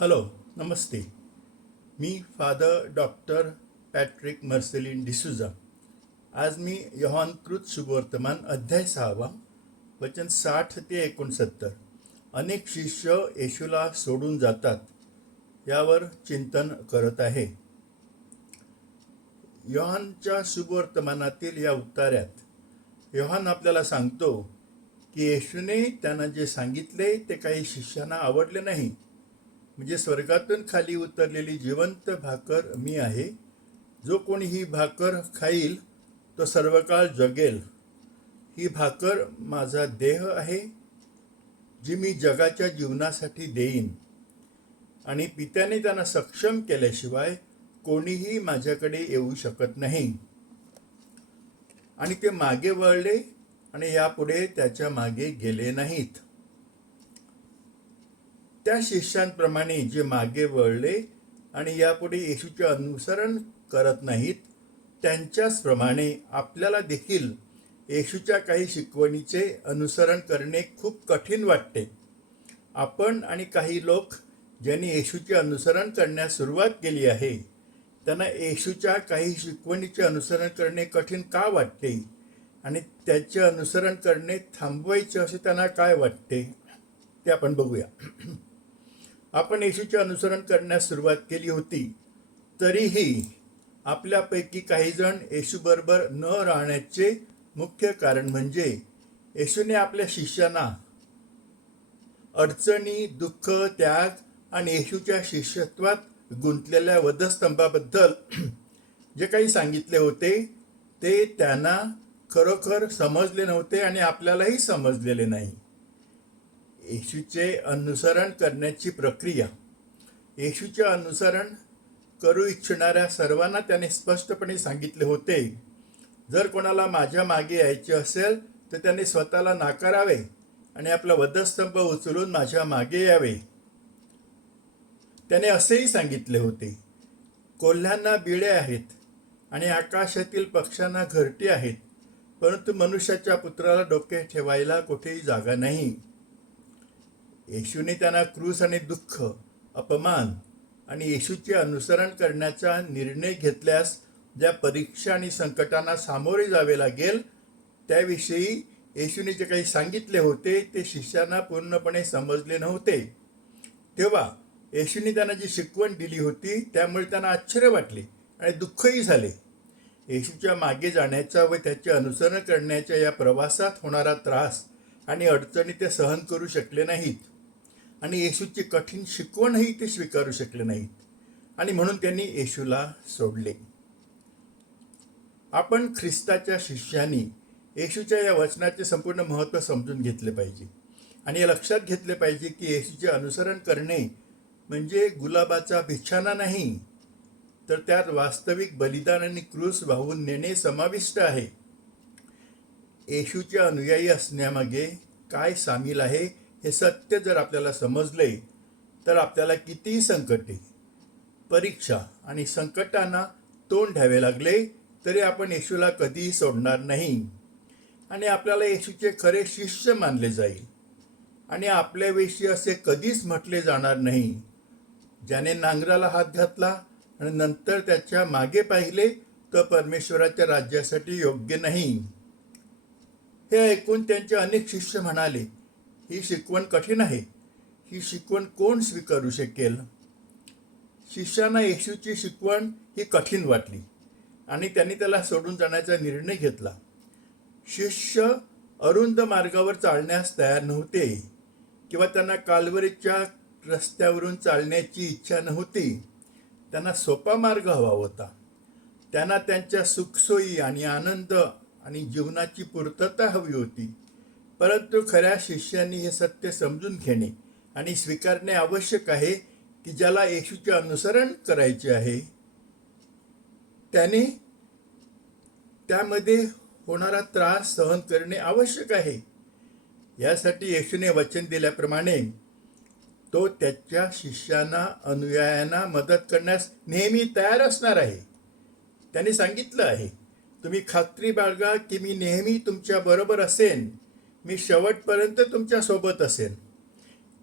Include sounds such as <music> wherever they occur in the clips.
Hello नमस्ते. मी father doctor Patrick Marcelin D'Souza आज मी यहानकृत शुभवर्तमान अध्याय सहावा वचन साठ ते एकोणसत्तर. अनेक शिष्य येशूला सोडून जातात यावर चिंतन करत आहे. योहानच्या शुभवर्तमानातील या उतार्यात योहान आपल्याला सांगतो की येशूने त्यांना जे सांगितले ते काही शिष्यांना आवडले नाही. म्हणजे स्वर्गातून खाली उतरलेली जिवंत भाकर मी आहे. जो कोणी ही भाकर खाईल तो सर्व काळ जगेल. ही भाकर माझा देह आहे जी मी जगाच्या जीवनासाठी देईन. आणि पित्याने त्यांना सक्षम केल्याशिवाय कोणीही माझ्याकडे येऊ शकत नाही. आणि ते मागे वळले आणि यापुढे त्याच्यामागे गेले नाहीत. त्या शिष्यांप्रमाणे जे मागे वळले आणि यापुढे येशूचे अनुसरण करत नाहीत त्यांच्याचप्रमाणे आपल्याला देखील येशूच्या काही शिकवणीचे अनुसरण करणे खूप कठीण वाटते. आपण आणि काही लोक ज्यांनी येशूचे अनुसरण करण्यास सुरुवात केली आहे त्यांना येशूच्या काही शिकवणीचे अनुसरण करणे कठीण का वाटते आणि त्याचे अनुसरण करणे थांबवायचे असे त्यांना काय वाटते ते आपण बघूया. आपण येशूचे अनुसरण करण्यास सुरुवात केली होती तरीही आपल्यापैकी काहीजण येशूबरोबर न राहण्याचे मुख्य कारण म्हणजे येशूने आपल्या शिष्यांना अडचणी दुःख त्याग आणि येशूच्या शिष्यत्वात गुंतलेल्या वधस्तंभाबद्दल <clears throat> जे काही सांगितले होते ते त्यांना खरोखर समजले नव्हते आणि आपल्यालाही समजलेले नाही. येशूचे अनुसरण करण्याची प्रक्रिया. येशूचे अनुसरण करू इच्छिणाऱ्या सर्वांना त्याने स्पष्टपणे सांगितले होते. जर कोणाला माझ्या मागे यायचे असेल तर त्याने स्वतःला नाकारावे आणि आपला वधस्तंभ उचलून माझ्या मागे यावे. त्याने असेही सांगितले होते कोल्ह्यांना बिळे आहेत आणि आकाशातील पक्ष्यांना घरटी आहेत परंतु मनुष्याच्या पुत्राला डोके ठेवायला कुठेही जागा नाही. येशूने त्यांना क्रूस आणि दुःख अपमान आणि येशूचे अनुसरण करण्याचा निर्णय घेतल्यास ज्या परीक्षा आणि संकटांना सामोरे जावे लागेल त्याविषयी येशूने जे काही सांगितले होते ते शिष्यांना पूर्णपणे समजले नव्हते. तेव्हा येशूने त्यांना जी शिकवण दिली होती त्यामुळे त्यांना आश्चर्य वाटले आणि दुःखही झाले. येशूच्या मागे जाण्याचा व त्याचे अनुसरण करण्याच्या या प्रवासात होणारा त्रास आणि अडचणी ते सहन करू शकले नाहीत. आणि येशूची कठीण शिकवणही ते स्वीकारू शकले नाहीत. आणि म्हणून त्यांनी येशूला सोडले. आपण ख्रिस्ताच्या शिष्यांनी येशूच्या या वचनाचे संपूर्ण महत्त्व समजून घेतले पाहिजे. आणि हे लक्षात घेतले पाहिजे की येशूचे अनुसरण करणे म्हणजे गुलाबाचा बिछाना नाही तर त्यात वास्तविक बलिदान आणि क्रूस वाहून नेणे समाविष्ट आहे. येशूच्या अनुयायी असण्यामागे काय सामील आहे हे सत्य जर आपल्याला समजले तर आपल्याला कितीही संकटे परीक्षा आणि संकटांना तोंड द्यावे लागले तरी आपण येशूला कधीही सोडणार नाही. आणि आपल्याला येशूचे खरे शिष्य मानले जाईल. आणि आपल्याविषयी असे कधीच म्हटले जाणार नाही. ज्याने नांगराला हात घातला आणि नंतर त्याच्यामागे पाहिले तर परमेश्वराच्या राज्यासाठी योग्य नाही. हे ऐकून त्यांचे अनेक शिष्य म्हणाले ही शिकवण कठीण आहे. ही शिकवण कोण स्वीकारू शकेल? शिष्यांना येशूची शिकवण ही कठीण वाटली आणि त्यांनी त्याला सोडून जाण्याचा निर्णय घेतला. शिष्य अरुंद मार्गावर चालण्यास तयार नव्हते किंवा त्यांना कालवरीच्या रस्त्यावरून चालण्याची इच्छा नव्हती. त्यांना सोपा मार्ग हवा होता. त्यांना त्यांच्या सुखसोयी आणि आनंद आणि जीवनाची पूर्तता हवी होती. परंतु खऱ्या शिष्यांनी हे सत्य समजून घेणे आणि स्वीकारणे आवश्यक आहे की ज्याला येशूचे अनुसरण करायचे आहे. त्याने त्यामध्ये होणारा त्रास सहन करणे आवश्यक आहे. यासाठी येशूने वचन दिल्याप्रमाणे तो त्याच्या शिष्यांना अनुयायांना मदत करण्यास नेहमी तयार असणार आहे. त्याने सांगितलं आहे तुम्ही खात्री बाळगा की मी नेहमी तुमच्या बरोबर असेन. मी शेवटपर्यंत तुमच्यासोबत असेन.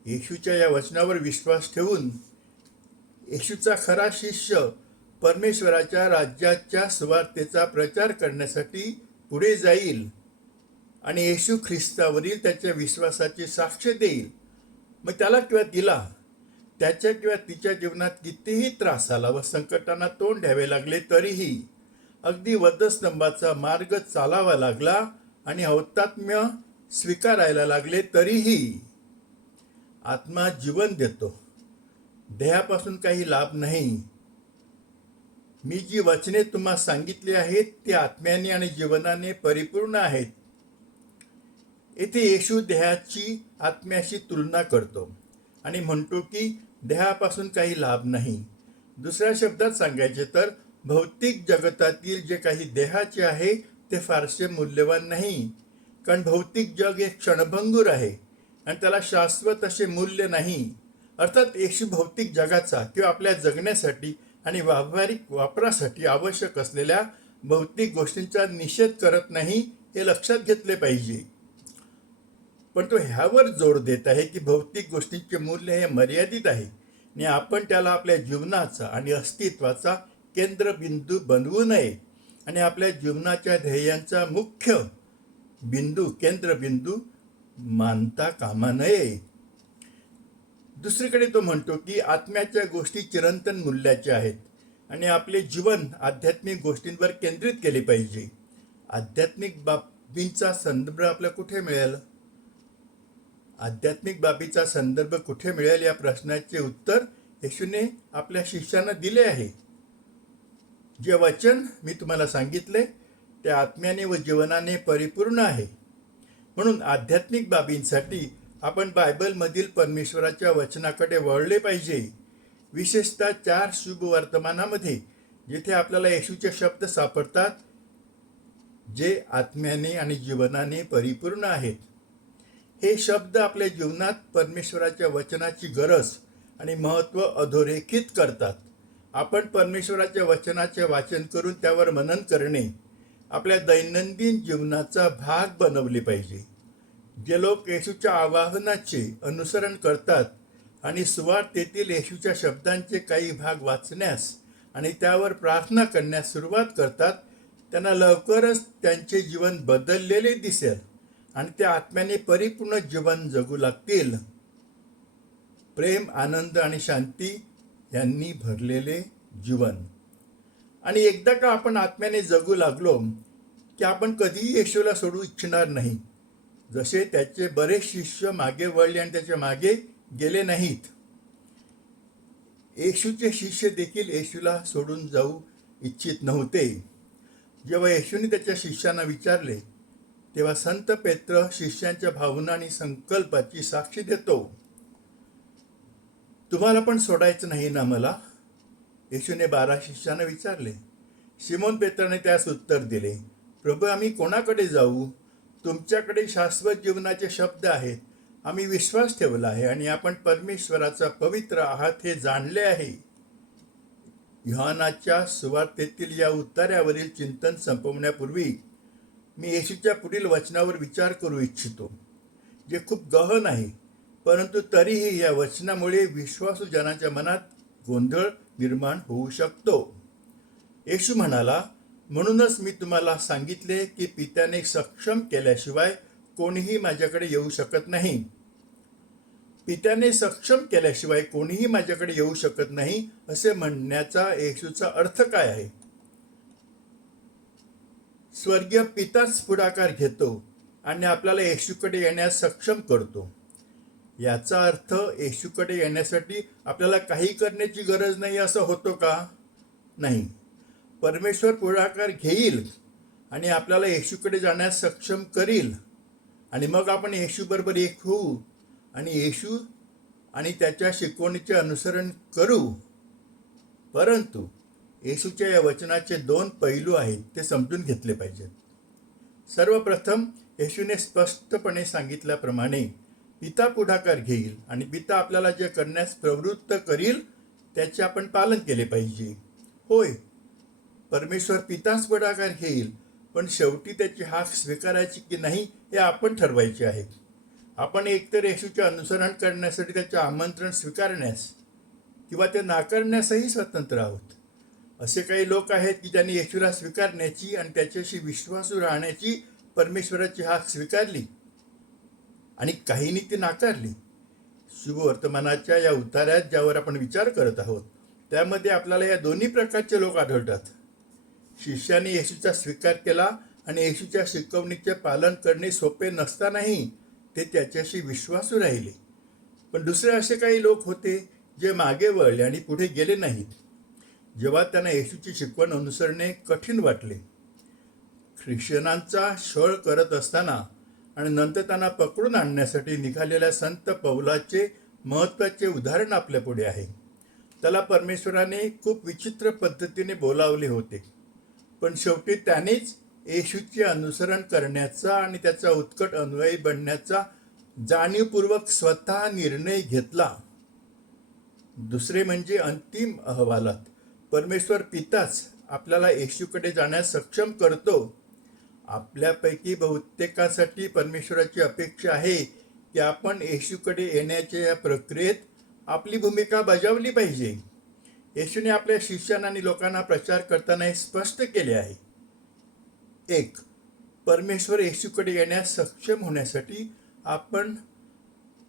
येशूच्या या वचनावर विश्वास ठेवून येशूचा खरा शिष्य परमेश्वराच्या राज्याच्या सुवार्थेचा प्रचार करण्यासाठी पुढे जाईल आणि येशू ख्रिस्तावरील त्याच्या विश्वासाची साक्ष देईल. मग त्याला किंवा तिला त्याच्या किंवा तिच्या जीवनात कितीही त्रास आला व संकटांना तोंड द्यावे लागले तरीही अगदी वधस्तंभाचा मार्ग चालावा लागला आणि हौतात्म्य स्वीकारायला लागले तरीही आत्मा जीवन देतो. देहापासून काही लाभ नाही. मी जी वचने तुम्हा सांगितली आहेत ती आत्म्याने आणि जीवनाने परिपूर्ण आहेत. येथे येशू देहाची आत्म्याशी तुलना करतो आणि म्हणतो की देहापासून काही लाभ नाही. दुसऱ्या शब्दात सांगायचे तर भौतिक जगतातील जे काही देहाचे आहे ते फारसे मूल्यवान नाही. कारण भौतिक जग हे क्षणभंगूर आहे आणि त्याला शाश्वत असे मूल्य नाही. अर्थात एशी भौतिक जगाचा किंवा आपल्या जगण्यासाठी आणि व्यावहारिक वापरासाठी आवश्यक असलेल्या भौतिक गोष्टींचा निषेध करत नाही हे लक्षात घेतले पाहिजे. पण तो ह्यावर जोर देत आहे की भौतिक गोष्टींचे मूल्य हे मर्यादित आहे आणि आपण त्याला आपल्या जीवनाचा आणि अस्तित्वाचा केंद्रबिंदू बनवू नये आणि आपल्या जीवनाच्या ध्येयांचा मुख्य बिंदू केंद्रबिंदू मानता कामा नये. दुसरीकडे तो म्हणतो की आत्म्याच्या गोष्टी चिरंतन मूल्याच्या आहेत आणि आपले जीवन आध्यात्मिक गोष्टींवर केंद्रित केले पाहिजे. आध्यात्मिक बाबींचा संदर्भ आपल्या कुठे मिळेल? आध्यात्मिक बाबीचा संदर्भ कुठे मिळेल या प्रश्नाचे उत्तर येशूने आपल्या शिष्यांना दिले आहे. जे वचन मी तुम्हाला सांगितले ते आत्म्याने व जीवनाने परिपूर्ण आहे. म्हणून आध्यात्मिक बाबींसाठी आपण बायबलमधील परमेश्वराच्या वचनाकडे वळले पाहिजे. विशेषतः चार शुभ वर्तमानामध्ये जिथे आपल्याला येशूचे शब्द सापडतात जे आत्म्याने आणि जीवनाने परिपूर्ण आहेत. हे शब्द आपल्या जीवनात परमेश्वराच्या वचनाची गरज आणि महत्त्व अधोरेखित करतात. आपण परमेश्वराच्या वचनाचे वाचन करून त्यावर मनन करणे आपल्या दैनंदिन जीवनाचा भाग बनवले पाहिजे. जे लोक येशूच्या आवाहनाचे अनुसरण करतात आणि सुवार्थेतील येशूच्या शब्दांचे काही भाग वाचण्यास आणि त्यावर प्रार्थना करण्यास सुरुवात करतात त्यांना लवकरच त्यांचे जीवन बदललेले दिसेल आणि त्या आत्म्याने परिपूर्ण जीवन जगू लागतील. प्रेम आनंद आणि शांती यांनी भरलेले जीवन. आणि एकदा का आपण आत्म्याने जगू लागलो की आपण कधीही येशूला सोडू इच्छिणार नाही. जसे त्याचे बरेच शिष्य मागे वळले आणि त्याच्यामागे गेले नाहीत. येशूचे शिष्य देखील येशूला सोडून जाऊ इच्छित नव्हते. जेव्हा येशूने त्याच्या शिष्यांना विचारले तेव्हा संत पेत्र शिष्यांच्या भावना आणि संकल्पाची साक्षी देतो. तुम्हाला पण सोडायचं नाही ना मला? येशूने बारा शिष्यांना विचारले शिमोन पेत्राने त्यास उत्तर दिले प्रभू आम्ही कोणाकडे जाऊ? तुमच्याकडे शाश्वत जीवनाचे शब्द आहेत. आम्ही विश्वास ठेवला आहे आणि आपण परमेश्वराचा पवित्र आहात हे जाणले आहे. युहानाच्या सुवार्तेतील या उत्तरावरील चिंतन संपवण्यापूर्वी मी येशूच्या पुढील वचनावर विचार करू इच्छितो जे खूप गहन आहे परंतु तरीही या वचनामुळे विश्वासू जनाच्या मनात गोंधळ निर्माण होऊ शकतो. येशू म्हणाला म्हणूनच मी तुम्हाला सांगितले की पित्याने सक्षम केल्याशिवाय कोणीही माझ्याकडे येऊ शकत नाही. पित्याने सक्षम केल्याशिवाय कोणीही माझ्याकडे येऊ शकत नाही असे म्हणण्याचा येशूचा अर्थ काय आहे? स्वर्गीय पिताच पुढाकार घेतो आणि आपल्याला येशूकडे येण्यास सक्षम करतो. याचा अर्थ येशूकडे येण्यासाठी आपल्याला काही करण्याची गरज नाही असं होतो का? नाही. परमेश्वर पुढाकार घेईल आणि आपल्याला येशूकडे जाण्यास सक्षम करील. आणि मग आपण येशूबरोबर एक होऊ आणि येशू आणि त्याच्या शिकवणीचे अनुसरण करू. परंतु येशूच्या या वचनाचे दोन पैलू आहेत ते समजून घेतले पाहिजेत. सर्वप्रथम येशूने स्पष्टपणे सांगितल्याप्रमाणे पिता पुढाकार घेईल आणि पिता आपल्याला जे करण्यास प्रवृत्त करील त्याचे आपण पालन केले पाहिजे. होय परमेश्वर पिताच पुढाकार घेईल पण शेवटी त्याची हाक स्वीकारायची की नाही हे आपण ठरवायचे आहे. आपण एकतर येशूचे अनुसरण करण्यासाठी त्याचे आमंत्रण स्वीकारण्यास किंवा ते नाकारण्यासही स्वतंत्र आहोत. असे काही लोक आहेत की ज्यांनी येशूला स्वीकारण्याची आणि त्याच्याशी विश्वासू राहण्याची परमेश्वराची हाक स्वीकारली. आणि काहींनी ती नाकारली. शुभवर्तमानाच्या या उतार्यात ज्यावर आपण विचार करत आहोत त्यामध्ये आपल्याला या दोन्ही प्रकारचे लोक आढळतात. शिष्याने येशूचा स्वीकार केला आणि येशूच्या शिकवणीचे पालन करणे सोपे नसतानाही ते त्याच्याशी विश्वासू राहिले. पण दुसरे असे काही लोक होते जे मागे वळले आणि पुढे गेले नाहीत. जेव्हा त्यांना येशूची शिकवण अनुसरणे कठीण वाटले. ख्रिश्चनांचा छळ करत असताना आणि नंतर त्यांना पकडून आणण्यासाठी निघालेल्या संत पौलाचे महत्त्वाचे उदाहरण आपल्या पुढे आहे. त्याला परमेश्वराने खूप विचित्र पद्धतीने बोलावले होते. पण शेवटी त्यानेच येशूचे अनुसरण करण्याचा आणि त्याचा उत्कट अनुयायी बनण्याचा जाणीवपूर्वक स्वतः निर्णय घेतला. दुसरे म्हणजे अंतिम अहवालात परमेश्वर पिताच आपल्याला येशूकडे जाण्यास सक्षम करतो आपल्यापैकी बहुतेकासाठी परमेश्वराची अपेक्षा आहे की आपण येशूकडे येण्याच्या या प्रक्रियेत आपली भूमिका बजावली पाहिजे. येशूने आपल्या शिष्यांना आणि लोकांना प्रचार करताना हे स्पष्ट केले आहे. एक परमेश्वर येशूकडे येण्यास सक्षम होण्यासाठी आपण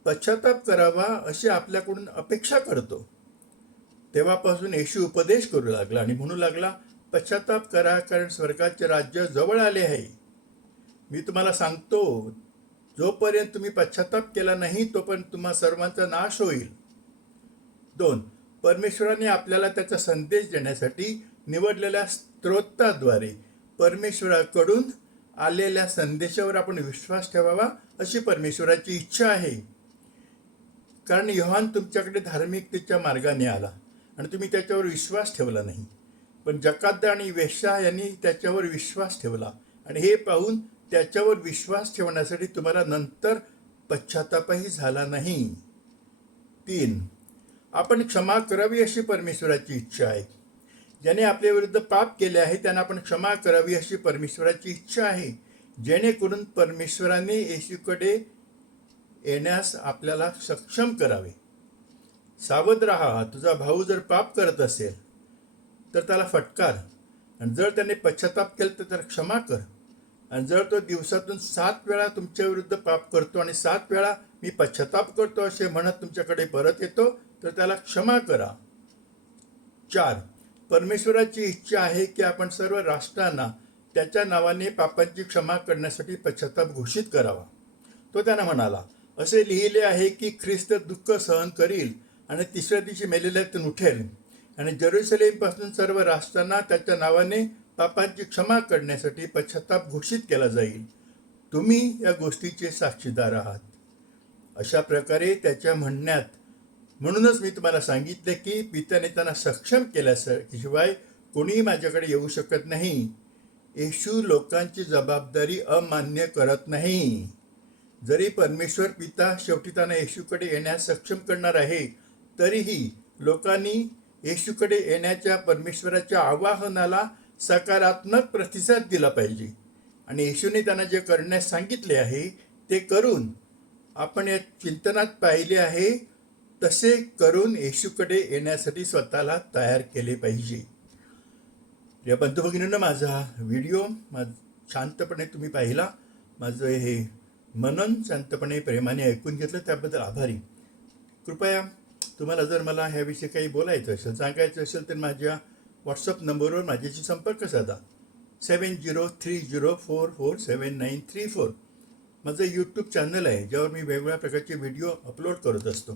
पश्चाताप करावा अशी आपल्याकडून अपेक्षा करतो. तेव्हापासून येशू उपदेश करू लागला आणि म्हणू लागला पश्चाताप करा कारण स्वर्गाचे राज्य जवळ आले आहे. मी तुम्हाला सांगतो जोपर्यंत तुम्ही पश्चाताप केला नाही तोपर्यंत तुम्हा सर्वांचा नाश होईल. दोन परमेश्वराने आपल्याला त्याचा संदेश देण्यासाठी निवडलेल्या स्त्रोताद्वारे परमेश्वराकडून आलेल्या संदेशावर आपण विश्वास ठेवावा अशी परमेश्वराची इच्छा आहे. कारण योहान तुमच्याकडे धार्मिकतेच्या मार्गाने आला आणि तुम्ही त्याच्यावर विश्वास ठेवला नाही. पण जकाद आणि वेश्या यांनी त्याच्यावर विश्वास ठेवला. आणि हे पाहून त्याच्यावर विश्वास ठेवण्यासाठी तुम्हाला नंतर पश्चातापही झाला नाही. तीन आपण क्षमा करावी अशी परमेश्वराची इच्छा आहे. ज्याने आपल्या विरुद्ध पाप केले आहे त्यांना आपण क्षमा करावी अशी परमेश्वराची इच्छा आहे. जेणेकरून परमेश्वराने येशूकडे येण्यास आपल्याला सक्षम करावे. सावध राहा तुझा भाऊ जर पाप करत असेल तर त्याला फटकार. आणि जर त्याने पश्चाताप केला तर त्याला क्षमा कर. आणि जर तो दिवसातून सात वेळा तुमच्या विरुद्ध पाप करतो आणि सात वेळा मी पश्चाताप करतो असे म्हणत तुमच्याकडे परत येतो तर त्याला क्षमा करा. चार. परमेश्वराची इच्छा आहे की आपण सर्व राष्ट्रांना त्याच्या नावाने पापांची क्षमा करण्यासाठी पश्चाताप घोषित करावा. तो त्यांना म्हणाला असे लिहिले आहे की ख्रिस्त दुःख सहन करील आणि तिसऱ्या दिवशी मेलेल्यातून उठेल. आणि जेरुसलेमपासून सर्व राष्ट्रांना त्याच्या नावाने पापांची क्षमा करण्यासाठी पश्चाताप घोषित केला जाईल. तुम्ही या गोष्टीचे साक्षीदार आहात. अशा प्रकारे त्याच्या म्हणण्यात म्हणूनच मी तुम्हाला सांगितले की पित्याने त्यांना सक्षम केल्याशिवाय कोणीही माझ्याकडे येऊ शकत नाही. येशू लोकांची जबाबदारी अमान्य करत नाही. जरी परमेश्वर पिता शेवटी त्यांना येशूकडे येण्यास सक्षम करणार आहे तरीही लोकांनी येशूकडे येण्याच्या परमेश्वराच्या आवाहनाला सकारात्मक प्रतिसाद दिला पाहिजे. आणि येशूने त्यांना जे करण्यास सांगितले आहे ते करून आपण या चिंतनात पाहिले आहे तसे करून येशूकडे येण्यासाठी स्वतःला तयार केले पाहिजे. या बंधुभगिनीनं माझा व्हिडिओ मा शांतपणे तुम्ही पाहिला. माझं हे मनन शांतपणे प्रेमाने ऐकून घेतलं. त्याबद्दल आभारी. कृपया तुम्हाला जर मला ह्याविषयी काही बोलायचं असेल सांगायचं असेल तर माझ्या व्हॉट्सअप नंबरवर माझ्याशी संपर्क साधा. Seven zero three zero four four seven nine three four. माझं यूट्यूब चॅनल आहे ज्यावर मी वेगवेगळ्या प्रकारचे व्हिडिओ अपलोड करत असतो.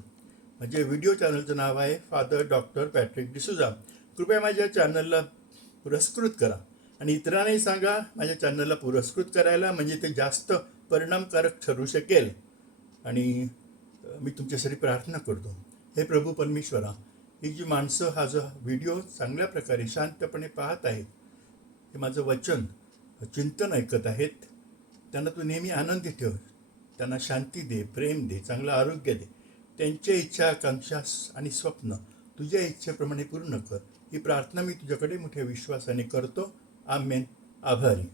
माझे व्हिडिओ चॅनलचं नाव आहे फादर डॉक्टर पॅट्रिक डिसुजा कृपया माझ्या चॅनलला पुरस्कृत करा. आणि इतरांनाही सांगा माझ्या चॅनलला पुरस्कृत करायला म्हणजे ते जास्त परिणामकारक ठरू शकेल. आणि मी तुमच्यासाठी प्रार्थना करतो. हे प्रभू परमेश्वरा ही जी माणसं हा जो व्हिडिओ चांगल्या प्रकारे शांतपणे पाहत आहेत हे माझं वचन चिंतन ऐकत आहेत. त्यांना तू नेहमी आनंदी ठेव. त्यांना शांती दे प्रेम दे चांगलं आरोग्य दे. त्यांच्या इच्छा आकांक्षा आणि स्वप्न तुझ्या इच्छेप्रमाणे पूर्ण कर. ही प्रार्थना मी तुझ्याकडे मोठ्या विश्वासाने करतो. आमेन. आभारी.